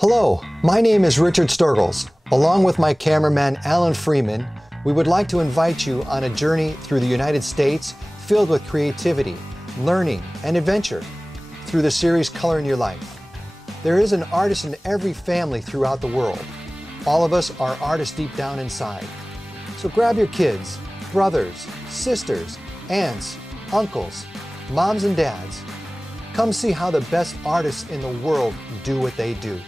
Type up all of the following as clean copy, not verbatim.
Hello, my name is Richard Storgels. Along with my cameraman Alan Freeman, we would like to invite you on a journey through the United States filled with creativity, learning, and adventure through the series Color in Your Life. There is an artist in every family throughout the world. All of us are artists deep down inside. So grab your kids, brothers, sisters, aunts, uncles, moms and dads. Come see how the best artists in the world do what they do.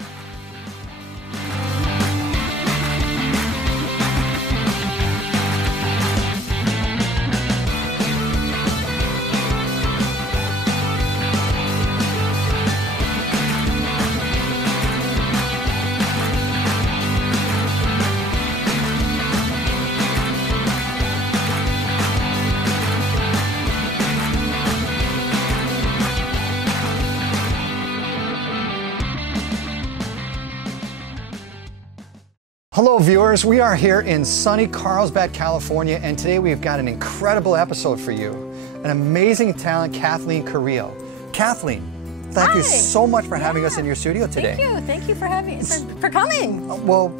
Hello viewers, we are here in sunny Carlsbad, California, and today we've got an incredible episode for you. An amazing talent, Kathleen C. Kathleen, thank you so much for having us in your studio today. Thank you for having for coming. Well,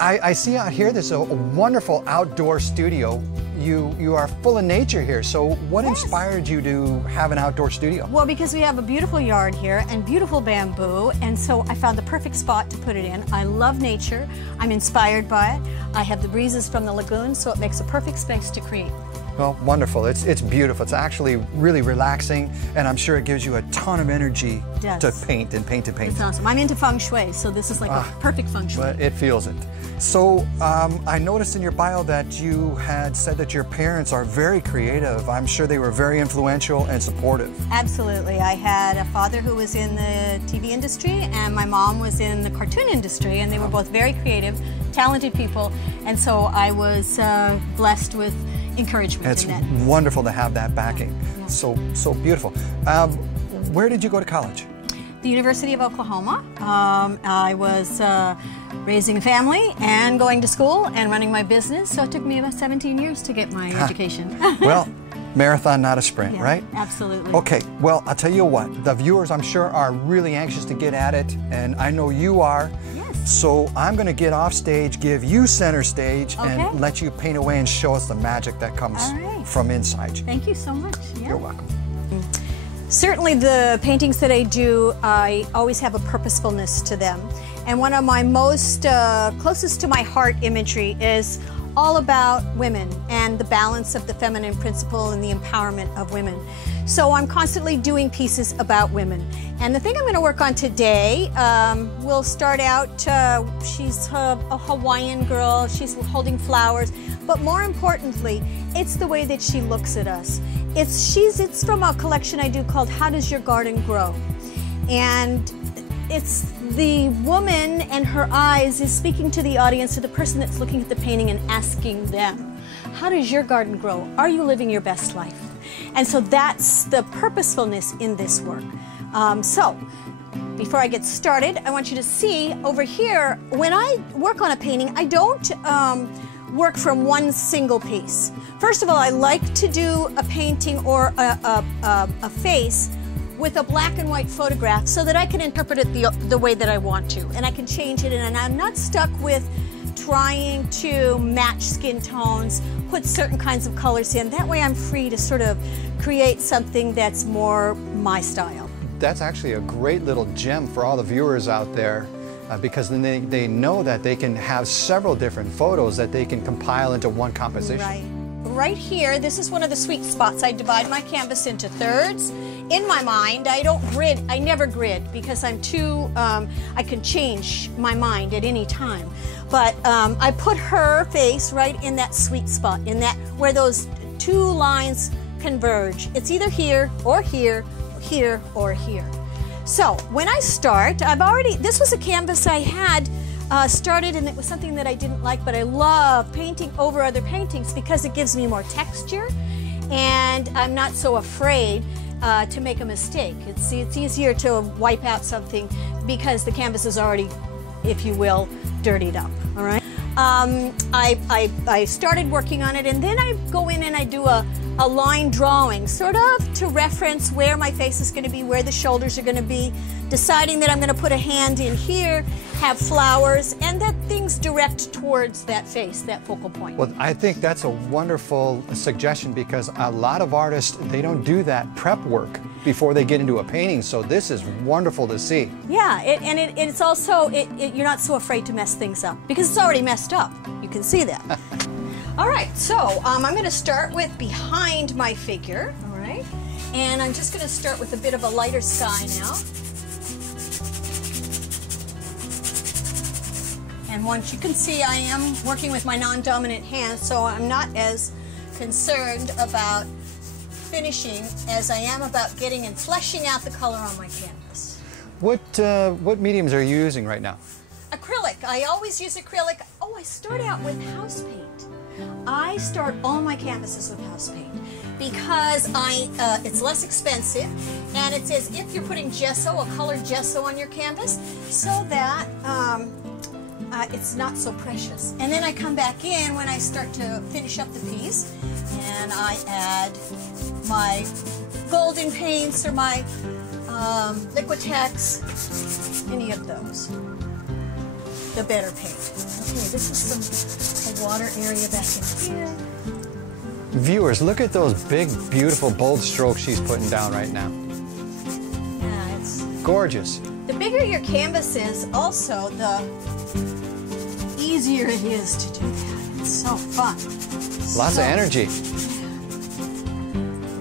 I see out here there's a wonderful outdoor studio. You are full of nature here, so what inspired you to have an outdoor studio? Well, because we have a beautiful yard here and beautiful bamboo, and so I found the perfect spot to put it in. I love nature. I'm inspired by it. I have the breezes from the lagoon, so it makes a perfect space to create. Well, wonderful. It's beautiful. It's actually really relaxing, and I'm sure it gives you a ton of energy to paint and paint. It's awesome. I'm into feng shui, so this is like a perfect feng shui. But it feels it. So I noticed in your bio that you had said that your parents are very creative. I'm sure they were very influential and supportive. Absolutely. I had a father who was in the TV industry, and my mom was in the cartoon industry, and they were both very creative, talented people, and so I was blessed with encouragement. It's wonderful to have that backing. Yeah. So beautiful. Where did you go to college? The University of Oklahoma. I was raising a family and going to school and running my business, so it took me about 17 years to get my education. Well, marathon, not a sprint, right? Absolutely. Okay, well, I'll tell you what, the viewers, I'm sure, are really anxious to get at it, and I know you are. Yes. So I'm going to get off stage, give you center stage, and let you paint away and show us the magic that comes from inside you. Thank you so much. Yeah. You're welcome. Certainly the paintings that I do, I always have a purposefulness to them. And one of my most closest to my heart imagery is all about women and the balance of the feminine principle and the empowerment of women. So I'm constantly doing pieces about women. And the thing I'm going to work on today, we'll start out, she's a Hawaiian girl, she's holding flowers, but more importantly, it's the way that she looks at us. It's from a collection I do called How Does Your Garden Grow? And it's the woman and her eyes is speaking to the audience, to the person that's looking at the painting and asking them, how does your garden grow? Are you living your best life? And so that's the purposefulness in this work. So before I get started, I want you to see over here, when I work on a painting, I don't work from one single piece. First of all, I like to do a painting or a face with a black and white photograph so that I can interpret it the way that I want to, and I can change it, and I'm not stuck with trying to match skin tones, put certain kinds of colors in. That way I'm free to sort of create something that's more my style. That's actually a great little gem for all the viewers out there, because then they know that they can have several different photos that they can compile into one composition. Right here, this is one of the sweet spots. I divide my canvas into thirds. In my mind, I don't grid, I never grid because I'm too, I can change my mind at any time. But I put her face right in that sweet spot, in that where those two lines converge. It's either here or here, here or here. So when I start, this was a canvas I had started, and it was something that I didn't like, but I love painting over other paintings because it gives me more texture, and I'm not so afraid to make a mistake. It's easier to wipe out something because the canvas is already, if you will, dirtied up, all right? I started working on it, and then I go in and I do a line drawing, sort of to reference where my face is going to be, where the shoulders are going to be, deciding that I'm going to put a hand in here, have flowers, and that things direct towards that face, that focal point. Well, I think that's a wonderful suggestion because a lot of artists, they don't do that prep work before they get into a painting, so this is wonderful to see. Yeah, it's also, you're not so afraid to mess things up because it's already messed up. You can see that. All right, so I'm going to start with behind my figure, all right? And I'm just going to start with a bit of a lighter sky now. And once you can see, I am working with my non-dominant hand, so I'm not as concerned about finishing as I am about getting and fleshing out the color on my canvas. What mediums are you using right now? Acrylic. I always use acrylic. Oh, I start out with house paint. I start all my canvases with house paint because it's less expensive, and it's as if you're putting gesso, a colored gesso on your canvas, so that it's not so precious. And then I come back in when I start to finish up the piece, and I add my golden paints or my Liquitex, any of those. The better paint. Okay, this is a water area back in here. Viewers, look at those big, beautiful, bold strokes she's putting down right now. Yeah, it's gorgeous. The bigger your canvas is, also, the easier it is to do that. It's so fun. Lots of energy.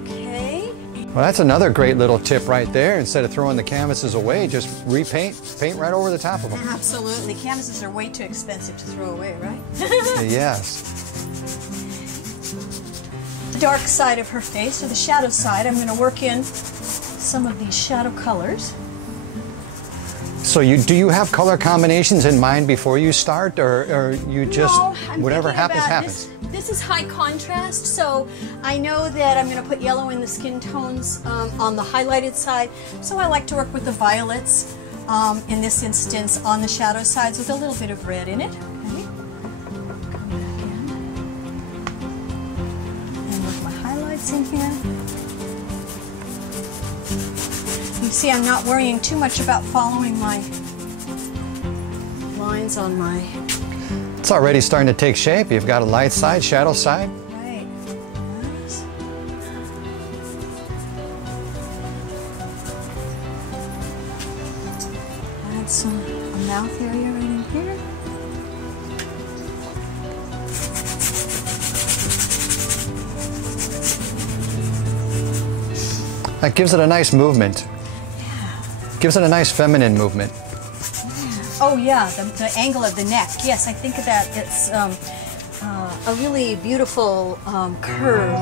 Okay. Well, that's another great little tip right there. Instead of throwing the canvases away, just repaint, paint right over the top of them. Absolutely. Canvases are way too expensive to throw away, right? Yes. The dark side of her face, or the shadow side, I'm going to work in some of these shadow colors. So do you have color combinations in mind before you start, or you just, no, whatever happens, happens? This is high contrast, so I know that I'm going to put yellow in the skin tones on the highlighted side, so I like to work with the violets, in this instance, on the shadow sides with a little bit of red in it. Okay. Come back in. And with my highlights in here. You see, I'm not worrying too much about following my lines on my... It's already starting to take shape. You've got a light side, shadow side. Right. Nice. Add a mouth area right in here. That gives it a nice movement. Gives it a nice feminine movement. Oh yeah, the angle of the neck. Yes, I think that it's a really beautiful curve.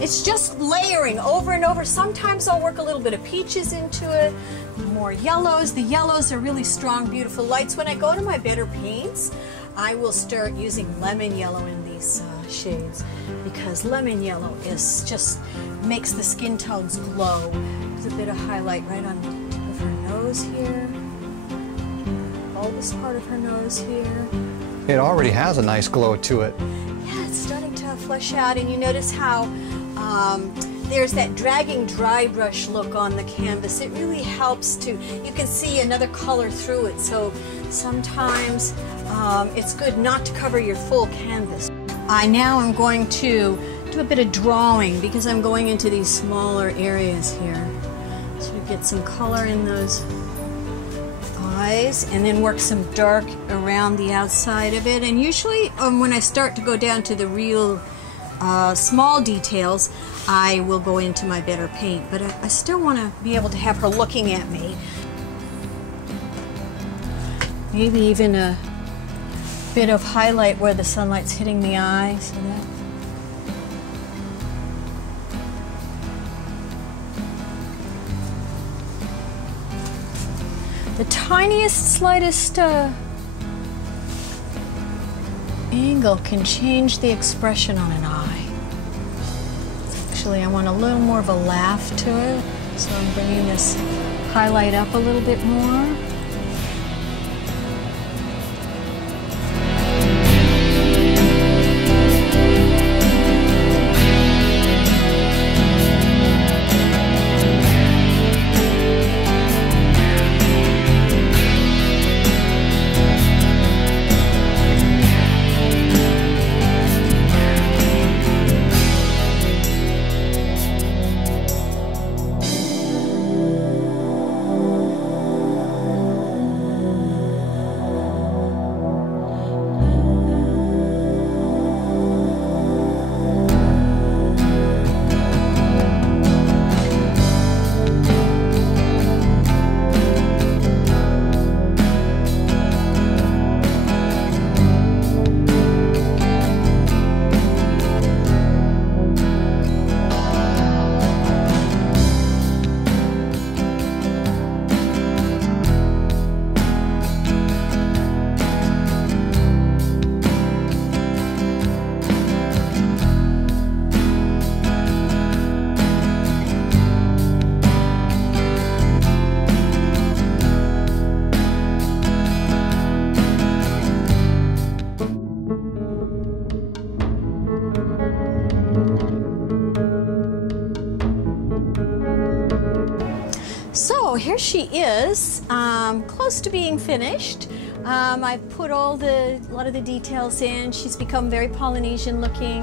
It's just layering over and over. Sometimes I'll work a little bit of peaches into it, more yellows. The yellows are really strong, beautiful lights. When I go to my better paints, I will start using lemon yellow in these shades, because lemon yellow just makes the skin tones glow. There's a bit of highlight right on the tip of her nose here, bulbous part of her nose here. It already has a nice glow to it. Yeah, it's starting to flesh out, and you notice how there's that dragging dry brush look on the canvas. It really helps to, you can see another color through it, so sometimes it's good not to cover your full canvas. Now I'm going to do a bit of drawing because I'm going into these smaller areas here. So get some color in those eyes and then work some dark around the outside of it. And usually when I start to go down to the real small details, I will go into my better paint, but I still want to be able to have her looking at me. Maybe even a bit of highlight where the sunlight's hitting the eye. So that. The tiniest, slightest angle can change the expression on an eye. Actually, I want a little more of a laugh to it, so I'm bringing this highlight up a little bit more. So here she is, close to being finished. I put a lot of the details in. She's become very Polynesian looking,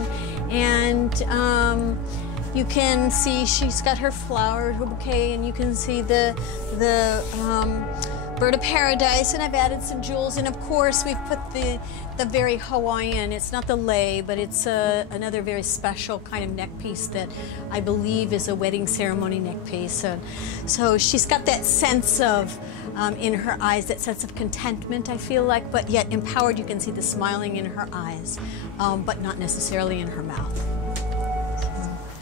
and you can see she's got her flower, her bouquet, and you can see the bird of paradise, and I've added some jewels, and of course we've put the very Hawaiian, it's not the lei, but it's another very special kind of neck piece that I believe is a wedding ceremony neck piece. So she's got that sense of, in her eyes, that sense of contentment, I feel like, but yet empowered. You can see the smiling in her eyes, but not necessarily in her mouth.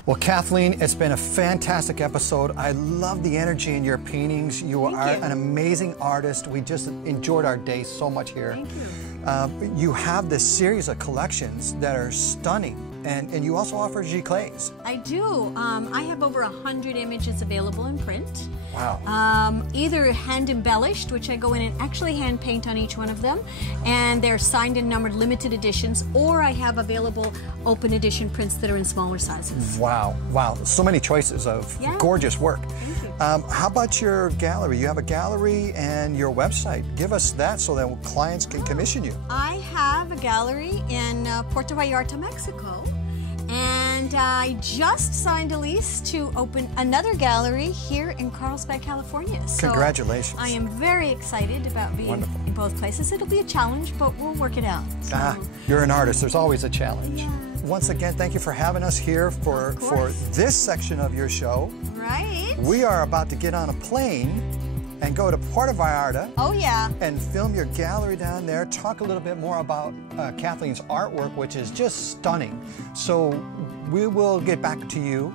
Well, Kathleen, it's been a fantastic episode. I love the energy in your paintings. You are an amazing artist. We just enjoyed our day so much here. Thank you. You have this series of collections that are stunning, and you also offer giclées. I do. I have over 100 images available in print. Wow. Either hand embellished, which I go in and actually hand paint on each one of them, and they're signed and numbered limited editions, or I have available open edition prints that are in smaller sizes. Wow, wow. So many choices of gorgeous work. Thank you. How about your gallery? You have a gallery and your website. Give us that so that clients can commission you. I have a gallery in Puerto Vallarta, Mexico. And I just signed a lease to open another gallery here in Carlsbad, California. So congratulations. I am very excited about being in both places. It'll be a challenge, but we'll work it out. So. You're an artist. There's always a challenge. Yeah. Once again, thank you for having us here for this section of your show. Right. We are about to get on a plane and go to Puerto Vallarta. Oh, yeah. And film your gallery down there. Talk a little bit more about Kathleen's artwork, which is just stunning. So we will get back to you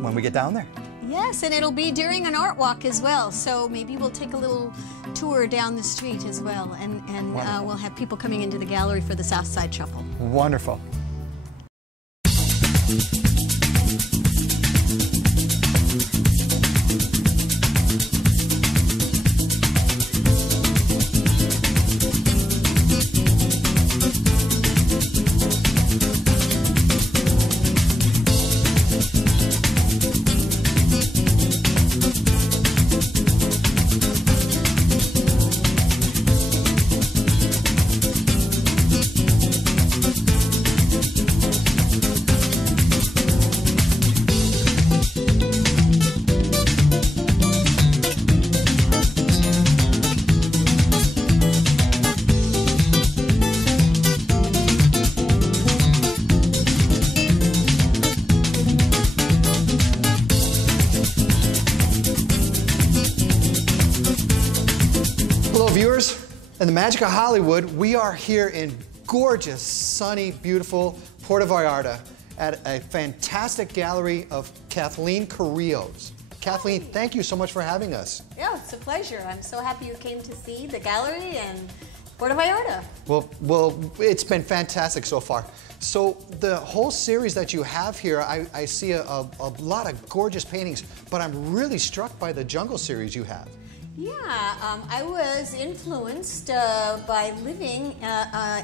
when we get down there. Yes, and it'll be during an art walk as well. So maybe we'll take a little tour down the street as well, and we'll have people coming into the gallery for the South Side Shuffle. Wonderful. Viewers, in the magic of Hollywood, we are here in gorgeous, sunny, beautiful Puerto Vallarta at a fantastic gallery of Kathleen Carrillo's. Kathleen, thank you so much for having us. Yeah, it's a pleasure. I'm so happy you came to see the gallery, and Puerto Vallarta. Well, it's been fantastic so far. So the whole series that you have here, I see a lot of gorgeous paintings, but I'm really struck by the jungle series you have. Yeah, I was influenced by living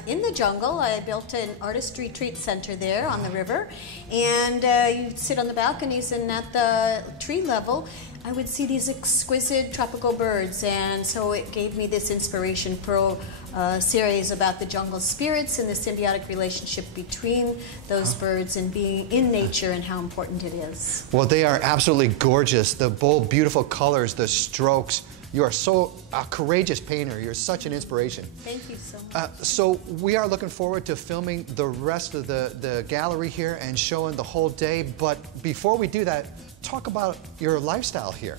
in the jungle. I built an artist retreat center there on the river, and you'd sit on the balconies, and at the tree level I would see these exquisite tropical birds, and so it gave me this inspiration for a series about the jungle spirits and the symbiotic relationship between those birds and being in nature and how important it is. Well, they are absolutely gorgeous. The bold, beautiful colors, the strokes. You are so a courageous painter. You're such an inspiration. Thank you so much. So we are looking forward to filming the rest of the gallery here and showing the whole day. But before we do that, talk about your lifestyle here.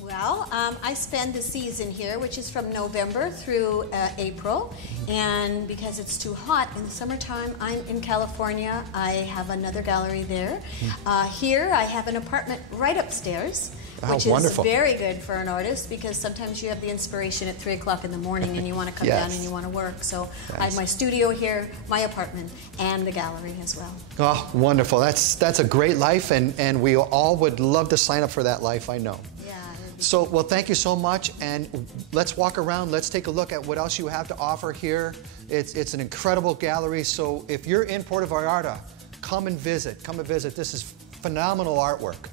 Well, I spend the season here, which is from November through April, and because it's too hot in the summertime, I'm in California. I have another gallery there. Here I have an apartment right upstairs, which is very good for an artist, because sometimes you have the inspiration at 3 o'clock in the morning and you want to come down and you want to work. So I have my studio here, my apartment, and the gallery as well. Oh, wonderful. That's a great life, and we all would love to sign up for that life, I know. Yeah. So, well, thank you so much, and let's walk around. Let's take a look at what else you have to offer here. It's an incredible gallery, so if you're in Puerto Vallarta, come and visit. Come and visit. This is phenomenal artwork.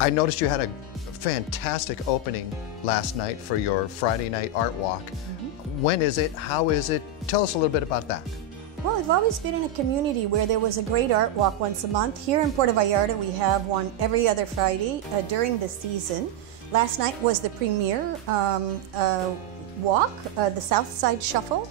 I noticed you had a fantastic opening last night for your Friday night art walk. When is it? How is it? Tell us a little bit about that. Well, I've always been in a community where there was a great art walk once a month. Here in Puerto Vallarta, we have one every other Friday during the season. Last night was the premiere walk, the South Side Shuffle,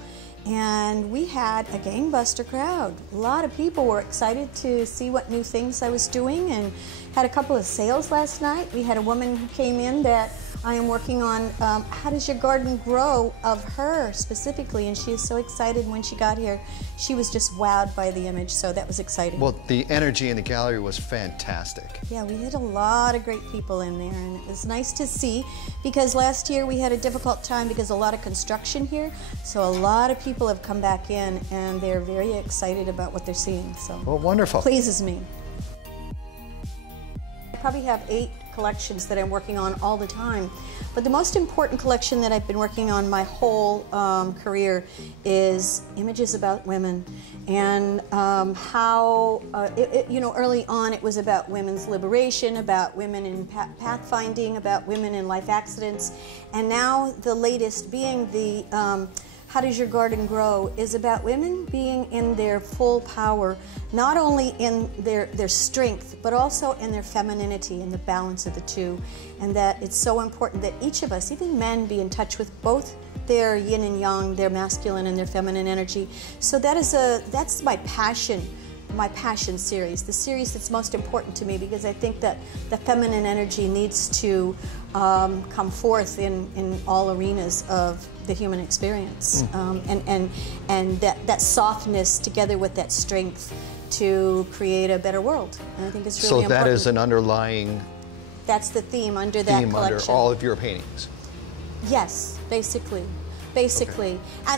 and we had a gangbuster crowd. A lot of people were excited to see what new things I was doing, and had a couple of sales last night. We had a woman who came in that I am working on how does your garden grow of her specifically, and she is so excited. When she got here, she was just wowed by the image, so that was exciting. Well, the energy in the gallery was fantastic. Yeah, we had a lot of great people in there, and it was nice to see, because last year we had a difficult time because a lot of construction here, so a lot of people have come back in and they're very excited about what they're seeing. So well, wonderful. Pleases me. I probably have 8 collections that I'm working on all the time, but the most important collection that I've been working on my whole career is images about women, and how you know, early on it was about women's liberation, about women in pathfinding, about women in life accidents, and now the latest being the How Does Your Garden Grow is about women being in their full power, not only in their strength, but also in their femininity and the balance of the two. And that it's so important that each of us, even men, be in touch with both their yin and yang, their masculine and their feminine energy. So that's my passion series, the series that's most important to me, because I think that the feminine energy needs to come forth in all arenas of the human experience, and that softness together with that strength to create a better world. And I think it's really important. So that is an underlying... That's the theme under that collection. Under all of your paintings? Yes, basically. Okay.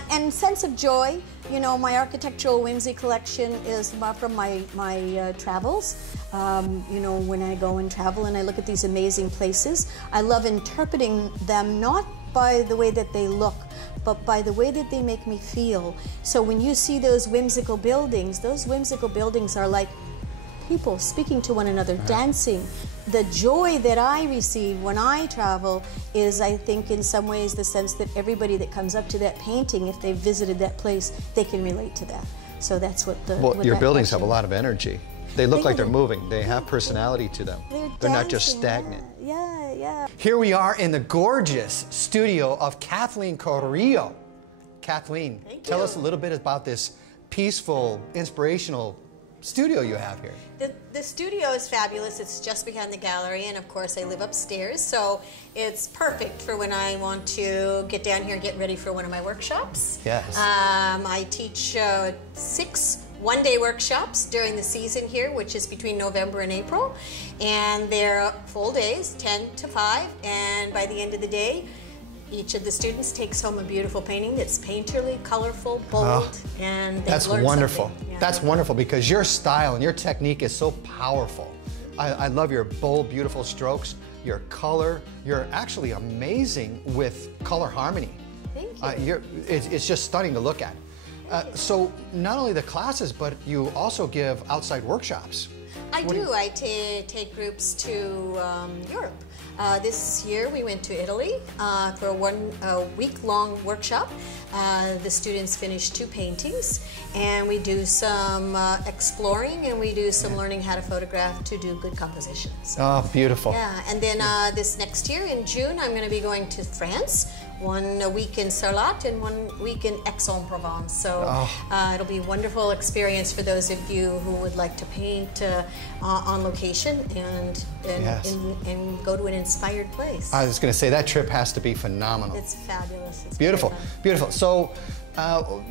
And sense of joy. You know, my architectural whimsy collection is from my travels. You know, when I go and travel and I look at these amazing places, I love interpreting them not by the way that they look, but by the way that they make me feel. So when you see those whimsical buildings are like people speaking to one another, dancing. The joy that I receive when I travel is, I think, in some ways the sense that everybody that comes up to that painting, if they've visited that place, they can relate to that. So that's what the... Well, your buildings have a lot of energy. They look like they're moving. They have personality to them. They're not just stagnant. Yeah. Yeah. Here we are in the gorgeous studio of Kathleen Carrillo. Kathleen, tell us a little bit about this peaceful, inspirational studio you have here. The studio is fabulous. It's just behind the gallery, and of course I live upstairs, so it's perfect for when I want to get down here and get ready for one of my workshops. Yes. I teach 6 one-day workshops during the season here, which is between November and April, and they're full days, 10 to 5, and by the end of the day, each of the students takes home a beautiful painting that's painterly, colorful, bold, and they've that's learned wonderful. something. Yeah. That's wonderful because your style and your technique is so powerful. I love your bold, beautiful strokes, your color. You're actually amazing with color harmony. Thank you. It's just stunning to look at. So not only the classes, but you also give outside workshops. I do. I take groups to Europe. This year we went to Italy for a week-long workshop. The students finished 2 paintings, and we do some exploring, and we do some learning how to photograph to do good compositions. Oh, beautiful. Yeah, and then this next year in June I'm going to be going to France, 1 week in Sarlat and 1 week in Aix-en-Provence. So it'll be a wonderful experience for those of you who would like to paint on location and go to an inspired place. I was going to say that trip has to be phenomenal. It's fabulous. It's beautiful, beautiful. So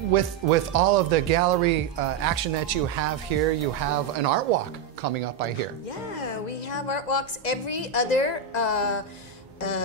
with all of the gallery action that you have here, you have an art walk coming up, I hear. Yeah, we have art walks every other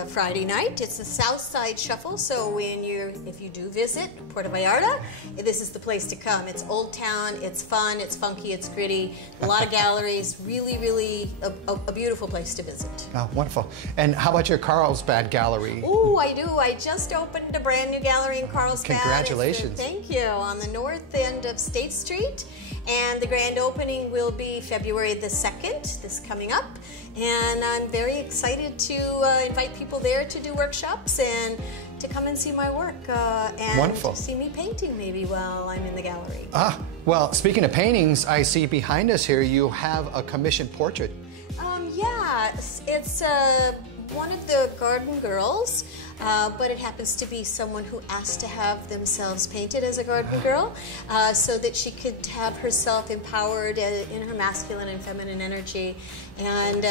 Friday night. It's the South Side Shuffle, so if you do visit Puerto Vallarta, this is the place to come. It's Old Town, it's fun, it's funky, it's gritty, a lot of galleries, really a beautiful place to visit. Oh, wonderful. And how about your Carlsbad Gallery? Oh, I do. I just opened a brand new gallery in Carlsbad. Congratulations. Thank you. On the north end of State Street. And the grand opening will be February the 2nd, this coming up. And I'm very excited to invite people there to do workshops and to come and see my work and wonderful. See me painting maybe while I'm in the gallery. Well, speaking of paintings, I see behind us here you have a commissioned portrait. Yeah, it's one of the garden girls, but it happens to be someone who asked to have themselves painted as a garden girl so that she could have herself empowered in her masculine and feminine energy. And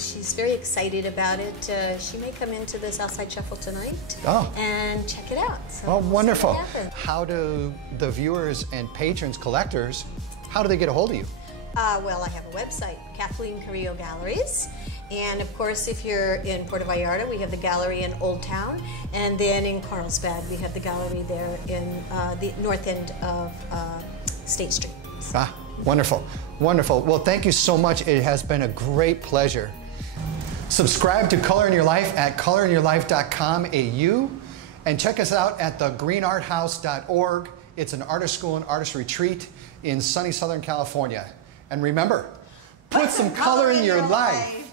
she's very excited about it. She may come into the Southside Shuffle tonight and check it out. So oh, wonderful. How do the viewers and patrons, collectors, how do they get a hold of you? Well, I have a website, Kathleen Carrillo Galleries. And of course, if you're in Puerto Vallarta, we have the gallery in Old Town. And then in Carlsbad, we have the gallery there in the north end of State Street. Wonderful, wonderful. Well, thank you so much. It has been a great pleasure. Subscribe to Color in Your Life at colorinyourlife.com/AU and check us out at thegreenarthouse.org. It's an artist school and artist retreat in sunny Southern California. And remember, put some color in your life.